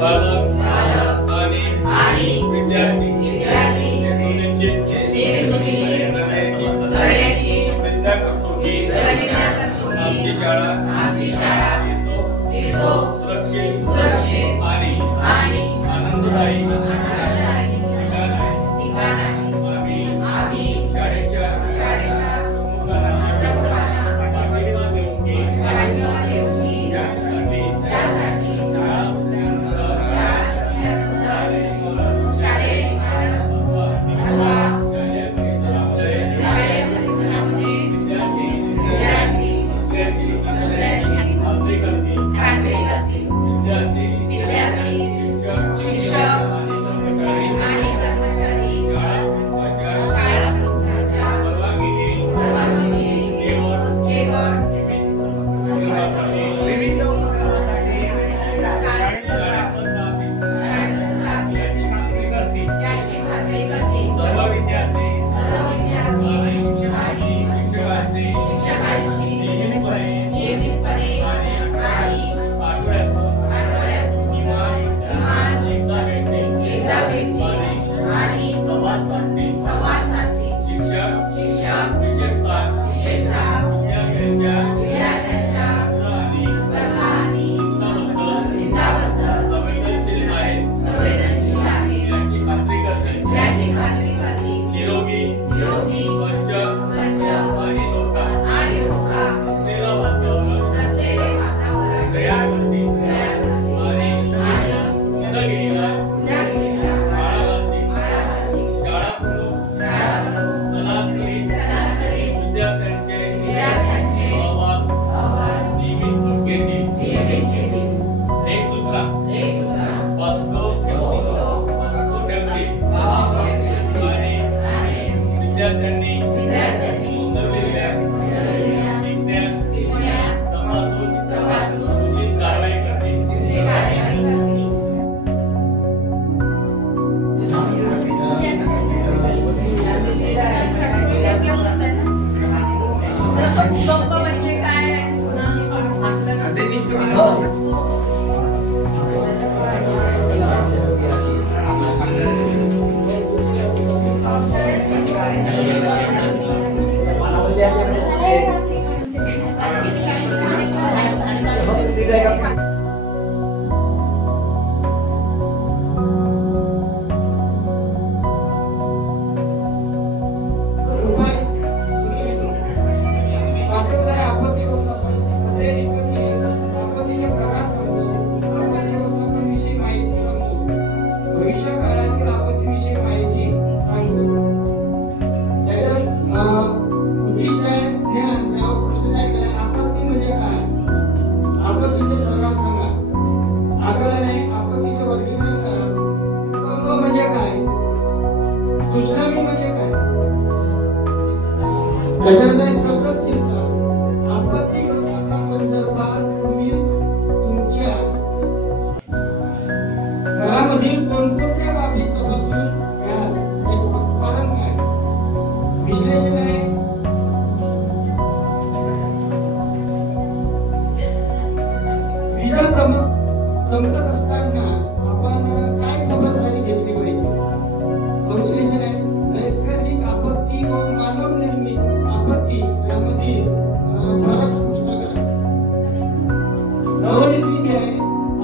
पालक आणि विद्यार्थी आमची शाळा येतो सुरक्षित आणि आनंददायी आम्ही शाळेच्या त्याच्यानंतर सतर्कता आपत्ती व्यवस्थापनासंदर्भात तुम्ही तुमच्या घरामधील कोणकोणत्या बाबी तपासून घ्याल त्याचे कारण काय विश्लेषण आहे. विजा चमकत असताना आपण काय खबरदारी घेतली पाहिजे. संश्लेषण आहे. नैसर्गिक आपत्ती व मानव निर्मित आपत्ती यामधील फरक स्पष्ट करा. नवनिर्मिती आहे.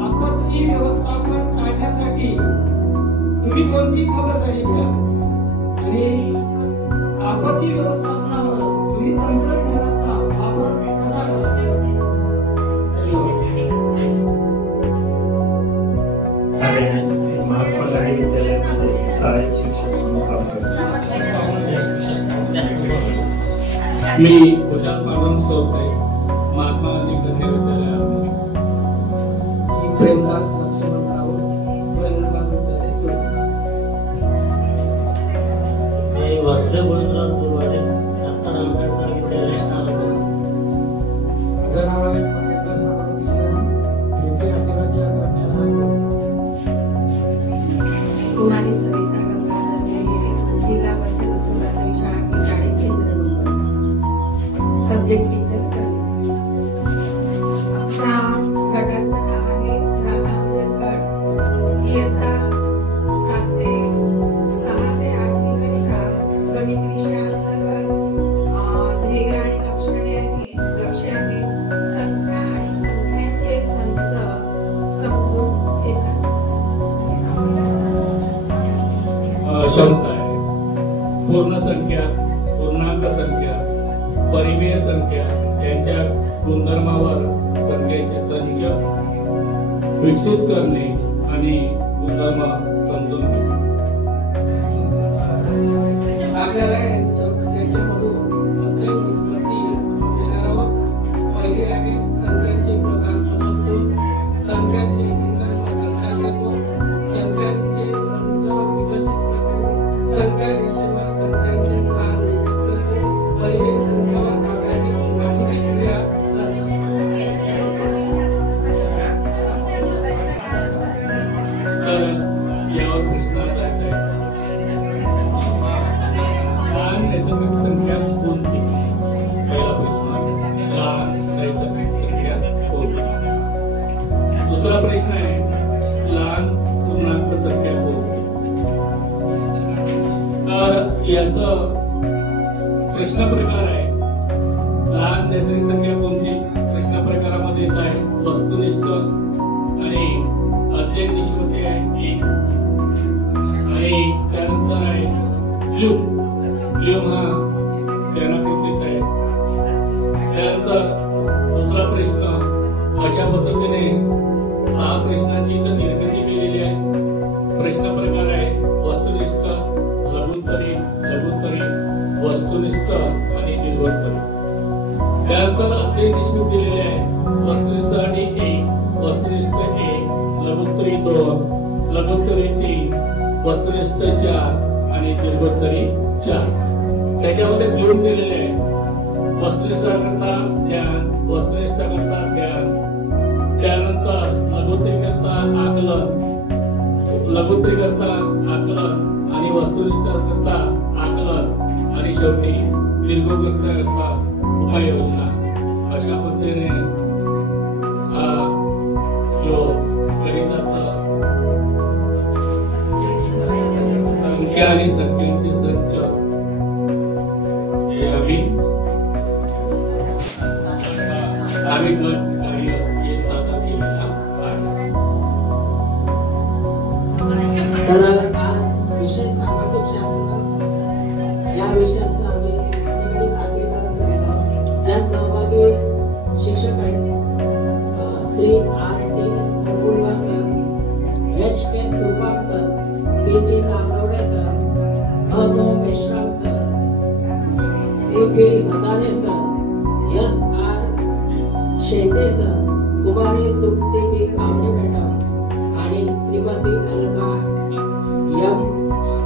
आपत्ती व्यवस्थापन टाळण्यासाठी तुम्ही कोणती खबरदारी घ्या आणि आपत्ती व्यवस्थापनावर तुम्ही तंत्रज्ञानाचा वापर कसा करा. महात्मा गांधी विद्यालयामध्ये सहाय्यक शिक्षक म्हणून काम करतो. मी खुशाल पावन सोपे महात्मा गांधी कन्या विद्यालयामध्ये. प्रेमदास लक्ष्मण राऊत वैद्यनाथ विद्यालय चोपडा. मी वासुदेव गुणराज जुवाडे डॉक्टर आंबेडकर विद्यालय नालगोंडा. माझं नाव आहे पटेल येथे आदिवासी आश्रमाच्या कुमारी सविता गंगाधर मेहरे जिल्हा परिषद उच्च प्राथमिक शाळा किराडे केंद्र डोंगरगाव. सब्जेक्ट टीचर आमच्या गटाचं नाव आहे रामानुजन गट पूर्ण संख्या, पूर्णांक संख्या, परिमेय संख्या यांच्या गुणधर्मावर संख्येचे संच विकसित करणे आणि गुणधर्म समजून घेणे. आपल्याला याच्यामधून अध्ययन निष्पत्ती घेणार आहोत. पहिले आहे संख्यांचे प्रकार समजतो, संख्यांचे गुणधर्म लक्षात घेतो, संख्यांचे संच विकसित करतो, संख्या रेषेवर संख्यांचे स्थान निश्चित करतो, परिमेय संख्येवर आधारित माहिती क्रिया करतो. तर यावर प्रश्न आला आहे, लहान नैसर्गिक संख्या कोणती? पहिला प्रश्न, लहान नैसर्गिक संख्या कोणती? दुसरा प्रश्न आहे, लहान पूर्णांक संख्या कोणती? तर याचं प्रश्न प्रकार आहे, लहान नैसर्गिक संख्या कोणती? प्रश्न प्रकारामध्ये येत आहे वस्तुनिष्ठ आणि अध्ययन निष्पत्ती आहे एक, आणि त्यानंतर आहे ल्यूम. ल्यूम हा ज्ञानाकृतीत आहे. त्यानंतर दुसरा प्रश्न, अशा पद्धतीने 6 प्रश्नांची इथं निर्मिती केलेली आहे. प्रश्न प्रकार आहे वस्तुनिष्ठ, लघुत्तरी, लघुत्तरी, वस्तुनिष्ठ आणि दीर्घोत्तरी. त्यानंतर अध्ययन निष्पत्ती दिलेली आहे वस्तुनिष्ठ आणि 1, वस्तुनिष्ठ 1, लघुत्तरी 2, लघुत्तरी 3, वस्तुनिष्ठ 4 आणि दीर्घोत्तरी 4. त्याच्यामध्ये लिहून दिलेले आहे वस्तुनिष्ठाकरता ध्यान, वस्तुनिष्ठाकरता ध्यान, त्यानंतर लघुत्तरीकरता आकलन, लघुत्तरीकरता आकलन आणि वस्तुनिष्ठाकरता आकलन, आणि शेवटी दीर्घोत्तरीकरता उपाययोजना. अशा पद्धतीने हा जो गणिताचा संख्या आणि संख्यांचे संच हे आम्ही गट काही सादर केलेला आहे. तर आज विषय सामाजिक शास्त्र या विषयाचा आम्ही सादरीकरण करत आहोत. यात सहभागी शिक्षक आहेत Shri R.T. Mukundwar sir, H.K. Surpam sir, P.G. Nagwade sir, अ.ग. Meshram sir, C.P. Hazare sir, S.R. Shete sir, कुमारी तृप्ती P. कांबळे मॅडम आणि श्रीमती अलका M.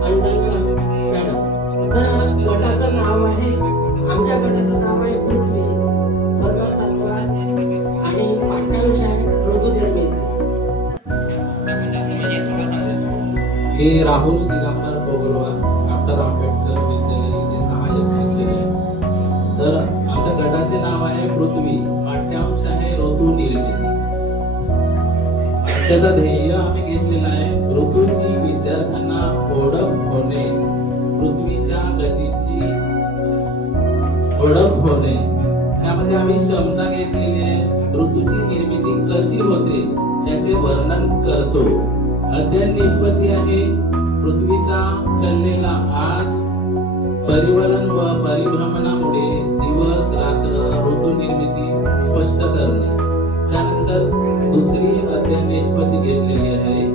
अंडलकर मॅडम. तर गटाचं नाव आहे, आमच्या गटाचं नाव आहे पृथ्वी, वर्ग 7वा आणि पाठ्यांश आहे ऋतुनिर्मिती. मी राहुल दिगंबर तोगलवार, डॉक्टर आंबेडकर विद्यालय येथे सहाय्यक शिक्षक आहे. तर आमच्या गटाचे नाव आहे पृथ्वी, पाठ्यांश आहे ऋतुनिर्मिती. त्याचा ध्येय आम्ही घेतलेला आहे ऋतूची विद्यार्थ्यांना ओळख होणे, पृथ्वीच्या गतीची ओळख होणे. त्यामध्ये आम्ही क्षमता घेतलेली आहे ऋतूची निर्मिती कशी होते याचे वर्णन करतो. अध्ययन निष्पत्ती आहे पृथ्वीचा कललेला आस, परिवलन व परिभ्रमणामुळे दिवस रात्र ऋतू निर्मिती स्पष्ट करणे. त्यानंतर दुसरी अध्ययन निष्पत्ती घेतलेली आहे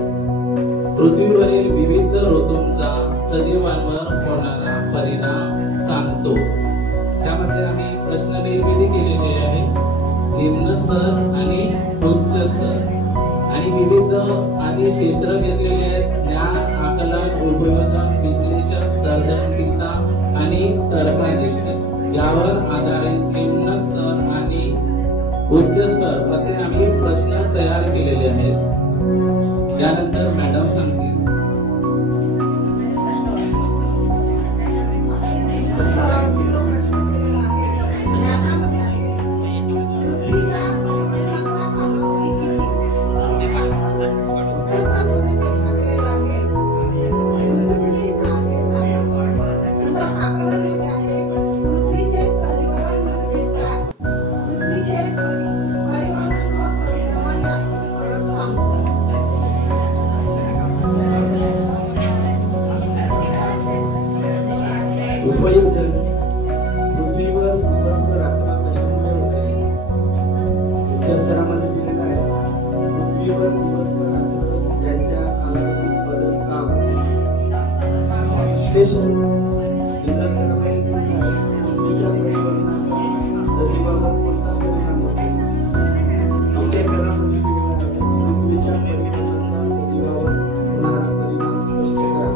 पृथ्वीवरील विविध ऋतूंचा सजीवांवर होणारा परिणाम सांगतो. त्यामध्ये आम्ही प्रश्न निर्मिती केलेली आहे निम्न स्तर आणि उच्च स्तर, आणि विविध आणि क्षेत्र घेतलेले आहेत ज्ञान, आकलन, उपयोजन, विश्लेषण, सर्जनशीलता आणि तर्कनिष्ठ. यावर आधारित निम्न स्तर आणि उच्च स्तर असे आम्ही प्रश्न तयार केलेले आहेत. त्यानंतर मॅडम सांगतील. उपयोजन पृथ्वीवर दिवस व रात्र कशामुळे होते? उच्च स्तरामध्ये दिलेलं आहे पृथ्वीवर दिवस व रात्र यांच्या कालावधीत बदल का होतो? विश्लेषण केंद्र स्तरामध्ये दिलेलं आहे पृथ्वीच्या परिवर्तनाचा सजीवावर कोणता परिणाम होतो? उच्च स्तरामध्ये दिलेलं आहे पृथ्वीच्या परिवर्तनाचा सजीवावर होणारा परिणाम स्पष्ट करा.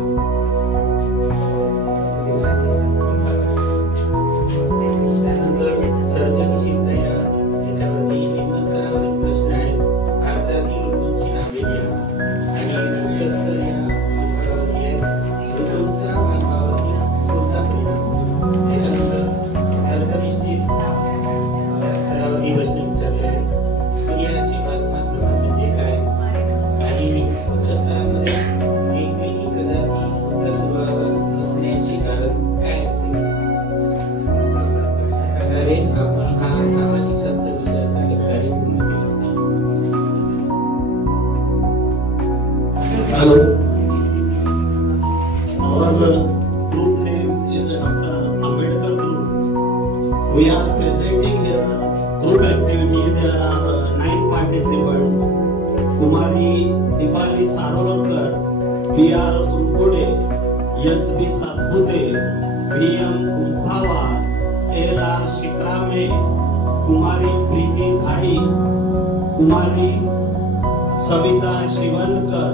त्यानंतर सर्जनशीलता याच्यावरती निम्न स्तरावरील प्रश्न आहेत. भारतातील ऋतूंची नावे लिहा आणि उच्च स्तर या विभागावरती आहे ऋतूंचा अल्पावधी कोणता परिणाम होतो. त्याच्यानंतर तर्कनिश्चित स्तरावरती प्रश्न विचारले आहेत. सूर्याचे वाचनात प्रमाण म्हणजे काय? आणि उच्च स्तरामध्ये वेगवेगळी प्रजाती उत्तर ध्रुवावर असण्याचे कारण काय असेल? प्रकारे आपण हा सामाजिक शास्त्र विषयाचा कार्य पूर्ण केला. Hello. Our group name is Dr. Ambedkar Group. We are presenting here group activity. There are 9 participants. Kumari Dipali Sarolkar, P.R. Urkode, S.B. Satpute, V.M. Umphawa, L.R. Shikrame, Kumari Preeti Dhai, Kumari Savita Shivankar,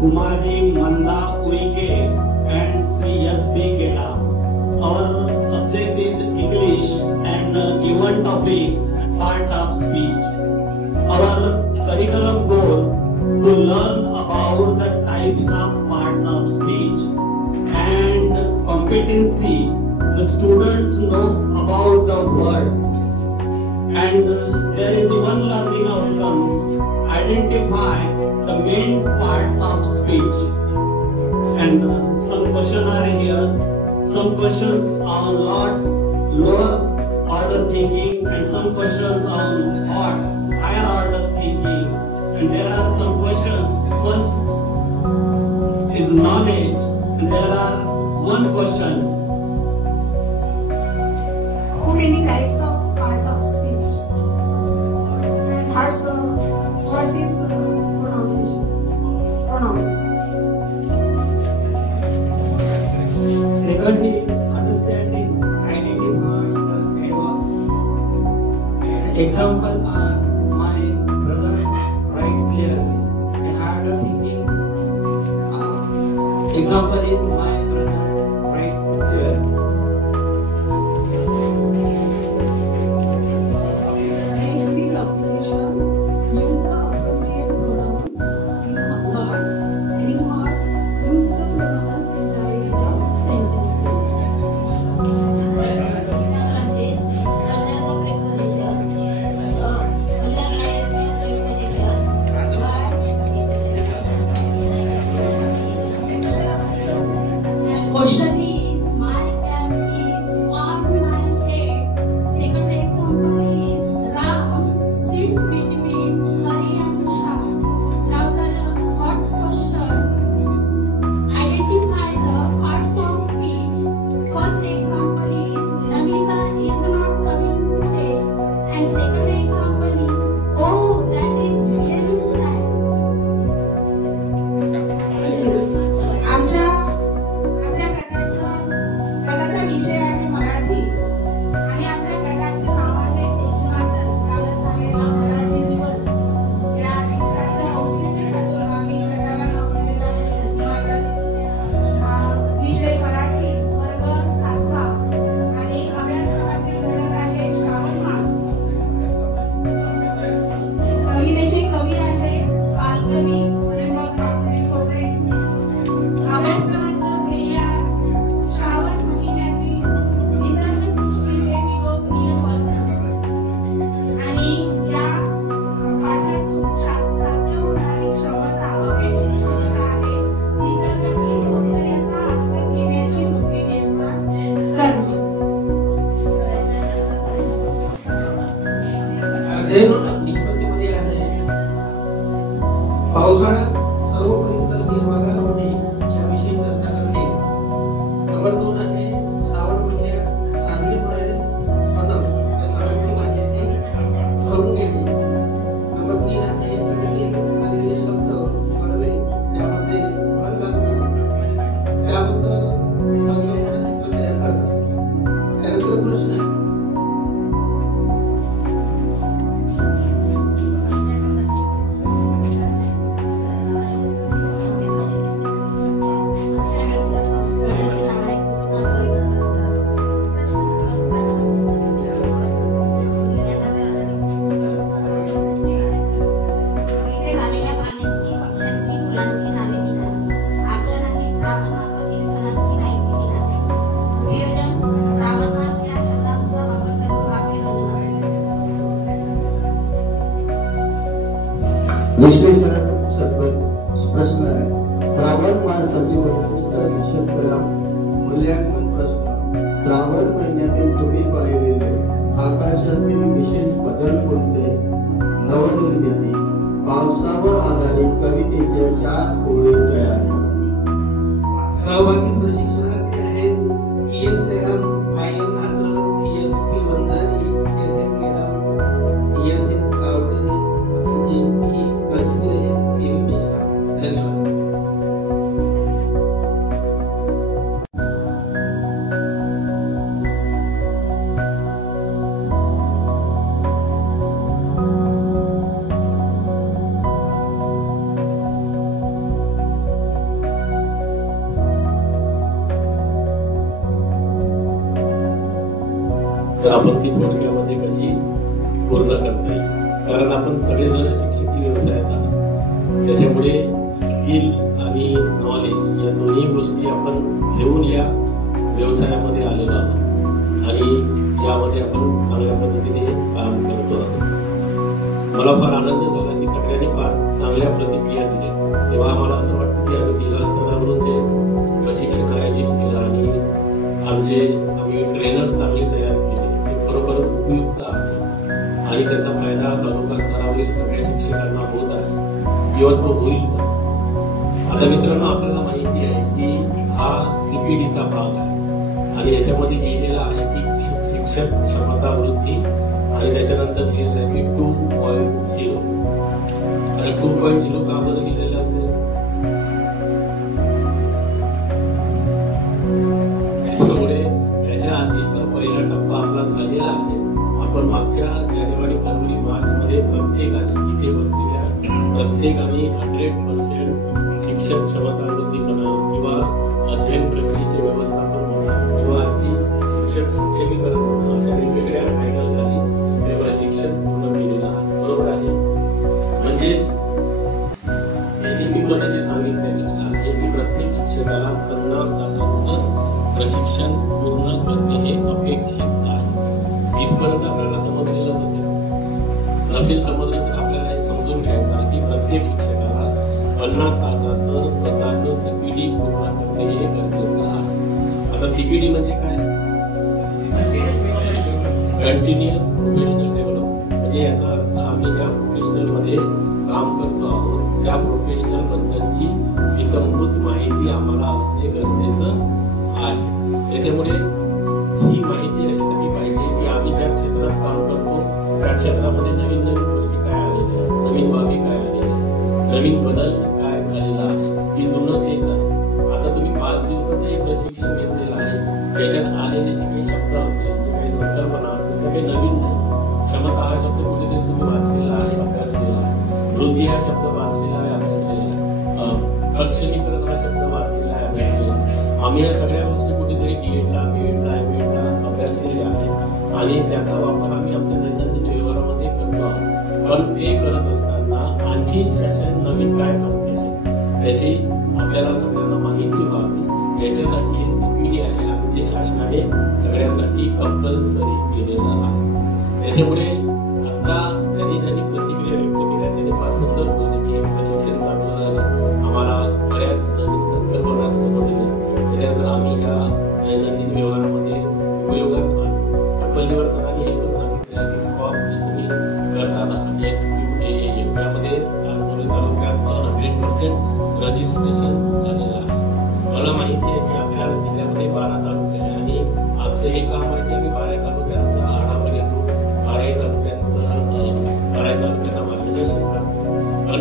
Kumari Manda Uike, and Sri S.B. Geda. Our subject is English and given topic part of speech. Our curriculum goal to learn about the types of parts of speech and competency. The students know about the word and there is one learning outcomes. Identify the main parts of speech and some questions are here. Some questions on lots lower order thinking and some questions on higher order thinking, and there are some questions. First is knowledge, and there are one question. How many types of part of speech? And what is pronunciation? Pronouns. Secondly, understanding, identifying the adverbs. Example are my brother write clearly. And harder thinking. Example is my brother write clearly. Next is obligation. Use the appropriate pronoun in lots and in hearts. Use the pronoun and write the sentences. Francis, under the preposition, underline the preposition. Question is, my cap is on my head. Second example is, Ram sits between Hari and Shah. Now the hot question. Identify the parts of speech. First example is, Namita is not coming today. And second example is, oh, that is really sad. गटाचा विषय आहे मराठी आणि आमच्या गटाचे नाव आहे कृष्णमार्गदर्श. कालच झालेला मराठी दिवस. या दिवसाच्या औचित्यासाठी आम्ही गटाला नाव दिलेलं आहे कृष्णमार्गदर्श. विषय मराठी, वर्ग 7वा आणि अभ्यासक्रमातील घटक आहे श्रावण मास. कवितेचे कवी आहे बालकवी प्रेमक बापू खोबरे. अभ्यासक्रमाचं ध्येय श्रावण महिन्यातील निसर्ग सृष्टीचे विलोभनीय वर्णन. आणि या पाठातून साध्य होणारी क्षमता, अपेक्षित क्षमता आहे निसर्गातील सौंदर्याचा आस्वाद घेण्याची वृत्ती निर्माण करणे. अध्ययन निष्पत्तीमध्ये आहे पावसाळ्यात सर्व परिसर हिरवागार होणे याविषयी चर्चा करणे. नंबर 2 आहे विश्लेषणात्मक प्रश्न आहे. श्रावण मासाचे वैशिष्ट्य विशद करा. मूल्यांकन प्रश्न. श्रावण महिन्यातील तुम्ही पाहिलेले आकाशातील विशेष बदल कोणते? नवनिर्मिती. पावसावर आधारित कवितेच्या 4 ओळी तयार. सहभागी प्रशिक्षणार्थी आहेत PS सेराम, YM नात्र, ESP Vandani, SM madam, ESS Gawade, CJP Gajbare, PV Mishra. धन्यवाद. तर आपण ती थोडक्यामध्ये कशी पूर्ण करता येईल, कारण आपण सगळेजण शिक्षकी व्यवसायात आहात. त्याच्यामुळे स्किल आणि नॉलेज या दोन्ही गोष्टी आपण घेऊन या व्यवसायामध्ये आलेलो आहोत आणि यामध्ये आपण चांगल्या पद्धतीने काम करतो आहोत. मला फार आनंद झाला की सगळ्यांनी फार चांगल्या प्रतिक्रिया दिल्या. तेव्हा आम्हाला असं वाटतं की आम्ही जिल्हा स्तरावरून जे प्रशिक्षण आयोजित केलं आणि आम्ही ट्रेनर्स चांगले तयार केले, खरोखरच उपयुक्त आहे आणि त्याचा फायदा तालुका स्तरावरील सगळ्या शिक्षकांना होत आहे किंवा तो होईल. आता मित्रांनो, आपल्याला माहिती आहे की हा CPDचा भाग आहे आणि याच्यामध्ये लिहिलेलं आहे की शिक्षक क्षमता वृद्धी आणि त्याच्यानंतर लिहिलेलं आहे की 2.0. आणि 2.0 का बरं लिहिलेलं असेल? त्याच्यामुळे याच्या आधीचा पहिला टप्पा आपला झालेला आहे. आपण मागच्या जानेवारी, फेब्रुवारी, मार्च मध्ये प्रत्येकाने इथे बसलेल्या प्रत्येकाने 100% शिक्षक क्षमता वृद्धी म्हणा किंवा अध्ययन प्रक्रियेचे व्यवस्थापन म्हणा किंवा शिक्षक शिक्षकीकरण म्हणा अशा वेगवेगळ्या टायटल खाली हे प्रशिक्षण पूर्ण केलेलं आहे. बरोबर आहे? म्हणजेच मी जे सांगितलेलं आहे की प्रत्येक शिक्षकाला 50 तासांचं प्रशिक्षण पूर्ण करणे हे अपेक्षित आहे. इथपर्यंत आपल्याला समजलेलंच नसेल समजलं तर आपल्याला हे समजून घ्यायचं आहे की प्रत्येक शिक्षकाला 50 तासाचं स्वतःचं CPD पूर्ण करणे हे गरजेचं आहे. आता CPD म्हणजे काय? Continuous professional development. म्हणजे याचा अर्थ आम्ही ज्या प्रोफेशनल मध्ये काम करतो आहोत त्या प्रोफेशनल बद्दलची इतंभूत माहिती आम्हाला असणे गरजेचं आहे. त्याच्यामुळे ही माहिती अशासाठी पाहिजे की आम्ही ज्या क्षेत्रात काम करतो त्या क्षेत्रामध्ये नवीन नवीन गोष्टी काय आलेल्या आहेत, नवीन बाबी काय आलेल्या आहेत, नवीन बदल काय झालेला आहे, की जुनं तेच आहे. आता तुम्ही 5 दिवसाचं हे प्रशिक्षण घेतलेलं आहे, याच्यात आलेले जे काही शब्द असतील, जे काही संकल्पना असतील, ते काही नवीन नाही. क्षमता हा शब्द कुठेतरी तुम्ही वाचलेला आहे, अभ्यासलेला आहे. वृद्धी हा शब्द वाचलेला आहे, अभ्यासलेला आहे. सक्षमीकरण हा शब्द वाचलेला आहे, अभ्यासलेला आहे. आम्ही या सगळ्या गोष्टी कुठेतरी DEDला, BEdला, MADला अभ्यासलेल्या आहेत आणि त्याचा वापर आम्ही आमच्या दैनंदिन व्यवहारामध्ये करतो आहोत. पण ते करत असताना आणखी शासन नवीन काय सांगते आहे त्याची आपल्याला सगळ्यांना माहिती व्हावी, याच्यासाठी हे CPD आहे आणि ते शासनाने सगळ्यांसाठी कंपल्सरी केलेलं आहे. त्याच्यामुळे आता ज्यांनी प्रतिक्रिया व्यक्त केल्या त्यांनी फार सुंदर बोलले की प्रशिक्षण चांगलं झालं, आम्हाला बऱ्याच नवीन संकल्पना समजल्या, त्याच्यानंतर आम्ही या दैनंदिन व्यवहारामध्ये उपयोगात आलो. पल्लीवर सरांनी हे पण सांगितलं की स्कॉप जे तुम्ही करताना SQAA यामध्ये आरमोरी तालुक्यात 100% रजिस्ट्रेशन झालेलं आहे. मला माहिती आहे की आपल्या जिल्ह्यामध्ये 12 तालुके आहे आणि आमचं हे काम आहे की आम्ही 12 तालुक्यांचा आढावा घेतो, 12 तालुक्यांना मार्गदर्शन करतो. पण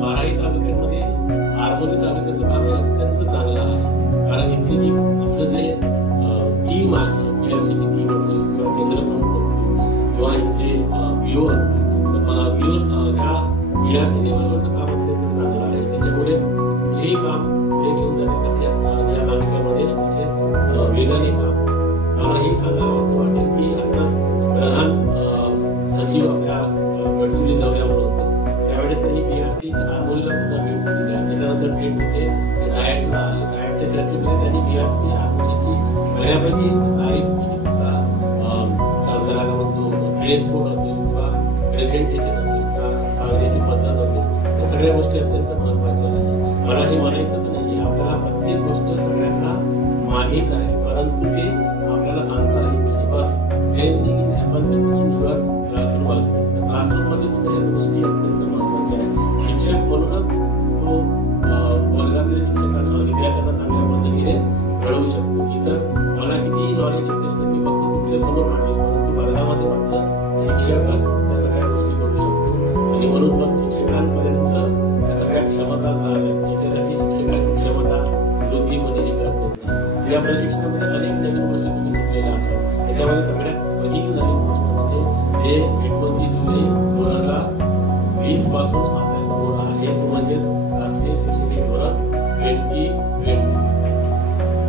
12 तालुक्यांमध्ये आरमोरी तालुक्याचं काम हे अत्यंत चांगलं आहे, कारण इथलं जे टीम आहे, BRCची टीम असेल किंवा केंद्र प्रमुख असतील किंवा इथचे PO असतील, तर ह्या BRC लेवलवरचं काम अत्यंत चांगलं आहे. त्याच्यामुळे कुठेही काम पुढे घेऊन जाण्यासाठी या तालुक्यामध्ये अतिशय वेगाने काम. मला हे सांगावं वाटेल की आताच प्रधान सचिव आपल्या गडचिरोली दौऱ्यावर होते, त्यावेळेस त्यांनी BRC आरमोरीला सुद्धा भेट दिली आहे. त्याच्यानंतर थेट तिथे डायटला आले. डायटच्या चर्चेमध्ये त्यांनी BRC आरमोरीची बऱ्यापैकी तारीफ केली. तिथला त्याला काय म्हणतो ड्रेस कोड असेल किंवा प्रेझेंटेशन असेल किंवा सांगण्याची पद्धत असेल परंतु ते आपल्याला सांगता आले पाहिजे. बस same thing is happen with in your classroom also. Classroom मध्ये सुद्धा या गोष्टी अत्यंत महत्वाच्या आहेत. शिक्षक म्हणूनच तो वर्गातील शिक्षकांना विद्यार्थ्यांना चांगल्या पद्धतीने घडवू शकतो. इतर मला कितीही नॉलेज असेल तर मी फक्त तुमच्या समोर मांडेल, परंतु वर्गामध्ये मात्र शिक्षकच त्या सगळ्या गोष्टी करू शकतो. आणि म्हणून मग शिक्षकांपर्यंत या सगळ्या क्षमता जाव्यात याच्यासाठी शिक्षकांची क्षमता वृद्धी होणे हे गरजेचं आहे. या प्रशिक्षणामध्ये अनेक नवीन गोष्टी तुम्ही शिकलेल्या असाल. याच्यामध्ये सगळ्यात पहिली नवीन गोष्ट म्हणजे जे 29 जुलै 2020 पासून आपल्या समोर आहे तो म्हणजे राष्ट्रीय शैक्षणिक धोरण 2020.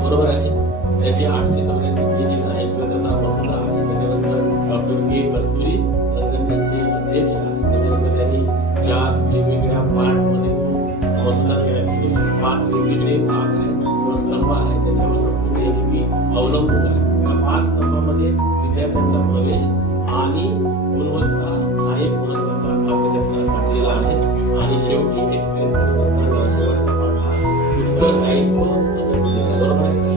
बरोबर आहे. त्याचे 884 पेजेस आहेत किंवा त्याचा मसुदा आहे. त्याच्यानंतर डॉक्टर के कस्तुरी रंगन त्यांचे अध्यक्ष आहे. त्याच्यानंतर त्यांनी 4 वेगवेगळ्या पार्टमध्ये तो मसुदा तयार केलेला आहे. 5 वेगवेगळे भाग आहेत किंवा स्तंभ आहेत त्याच्यावर संपूर्ण एनईपी अवलंबून आहे. या 5 स्तंभामध्ये विद्यार्थ्यांचा प्रवेश आणि गुणवत्ता हा एक महत्वाचा भाग त्याच्यात टाकलेला आहे. आणि शेवटी एक्सप्लेन करत असताना शेवटचा भाग हा उत्तरदायित्व असं केलेलं आहे. बरोबर आहे का?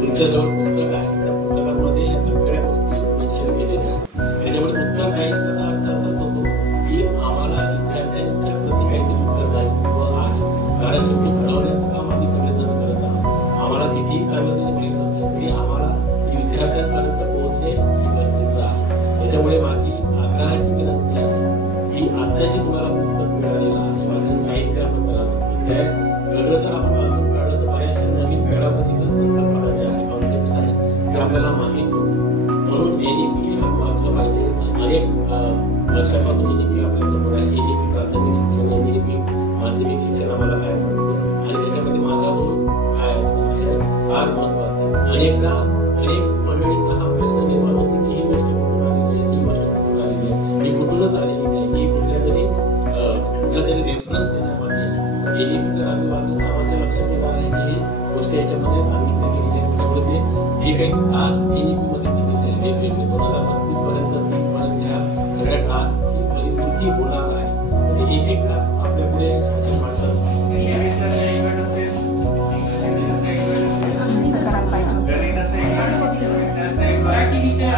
तुमच्याजवळ पुस्तक आहे, त्या पुस्तकामध्ये या सगळ्या गोष्टी मेन्शन केलेल्या आहेत. त्याच्यामुळे उत्तरदायित्वाचा अर्थ असाच होतो की आम्हाला विद्यार्थ्यांच्या प्रति काहीतरी उत्तरदायित्व आहे. कारण शेवटी घडवण्याचं काम आम्ही सगळेजण करत आहोत. आम्हाला कितीही चांगलं जरी माहीत असलं तरी आम्हाला विद्यार्थ्यांपर्यंत पोहोचणे हे गरजेचं आहे. त्याच्यामुळे माझी आग्रहाची विनंती आहे की आता जे तुम्हाला पुस्तक मिळालेलं आहे वाचन साहित्य आपण त्याला म्हणतो, त्या सगळं जर आपण वाचून काढलं तर बऱ्याचशा नवीन पॅडागॉजिकल संकल्पना ज्या आहेत, कॉन्सेप्ट्स आहेत ते आपल्याला माहीत होते. म्हणून एनईपी हे वाचलं पाहिजे. अनेक वर्षापासून एनईपी आपल्या समोर आहे. एनईपी प्राथमिक शिक्षण, एनईपी माध्यमिक शिक्षण आम्हाला काय सांगते आणि त्याच्यामध्ये माझा रोल काय असतो हे फार महत्वाचं आहे. अनेकदा अनेक मंडळींना हा प्रश्न निर्माण होतो की ही गोष्ट कुठून आलेली आहे, ही गोष्ट कुठून आलेली आहे, ही कुठूनच आलेली नाही, ही कुठल्या तरी रेफरन्स त्याच्यामध्ये आहे. एनईपी जर आम्ही वाचलं तर आमच्या लक्षात येणार आहे की ही गोष्ट याच्यामध्ये सांगितली गेलेली आहे. त्याच्यामुळे ते जे काही टास्क एनईपी मध्ये दिलेले आहे वेगवेगळे 2032 पर्यंत 30 पर्यंत ह्या सगळ्या टास्कची परिपूर्ती होणार आहे. ते एक एक टास्क आपल्या पुढे शासन मांडतात. मराठी विषय